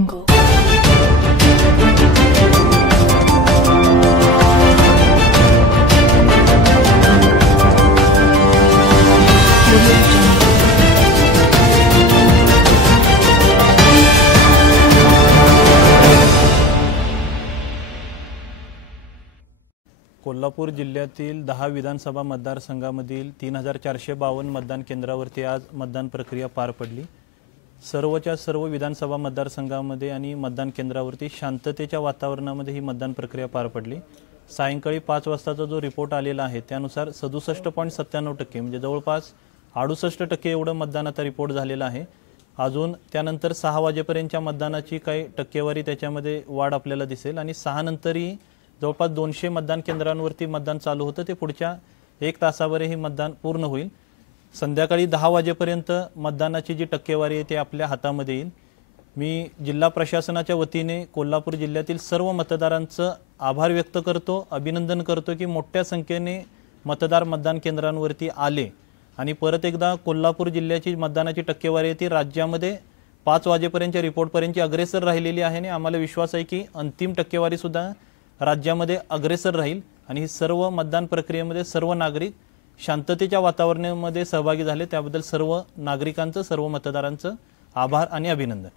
कोल्हापूर जिल्ह्यातील 10 विधानसभा मतदारसंघामधील 3452 मतदान केंद्रावरती आज मतदान प्रक्रिया पार पडली। सर्वच्या सर्व विधानसभा मतदारसंघामध्ये आणि मतदान केंद्रावरती शांततेच्या वातावरणामध्ये ही मतदान प्रक्रिया पार पडली। सायंकाळी 5 वाजताचा जो रिपोर्ट आलेला आहे त्यानुसार 67.97% म्हणजे जवळपास 68% एवढं मतदान आता रिपोर्ट झालेलं आहे। अजून त्यानंतर 6 वाजेपर्यंतच्या मतदानाची काही टक्केवारी त्याच्यामध्ये वाढ आपल्याला दिसेल आणि 6 नंतरही जवळपास 200 मतदान केंद्रांवरती मतदान चालू होतं ते पुढच्या 1 तासावर ही मतदान पूर्ण होईल। संध्याकाळी 10 वाजेपर्यंत मतदानाची जी टक्केवारी आहे ते आपल्या हातामध्ये येईल। मी जिल्हा प्रशासनाच्या वतीने कोल्हापूर जिल्ह्यातील सर्व मतदारांचं आभार व्यक्त करतो, अभिनंदन करतो की मोठ्या संख्येने मतदार मतदान केंद्रांवरती आले आणि परत एकदा कोल्हापूर जिल्ह्याची मतदानाची टक्केवारी ती राज्यामध्ये 5 वाजेपर्यंतच्या रिपोर्टपर्यंतची अग्रेसर राहिलेली आहे आणि आम्हाला विश्वास आहे की अंतिम टक्केवारी सुद्धा राज्यामध्ये अग्रेसर राहील आणि ही सर्व मतदान प्रक्रियेमध्ये सर्व नागरिक शांततेच्या वातावरणामध्ये सहभागी झाले त्याबद्दल सर्व नागरिकांचं सर्व मतदारांचं आभार आणि अभिनंदन।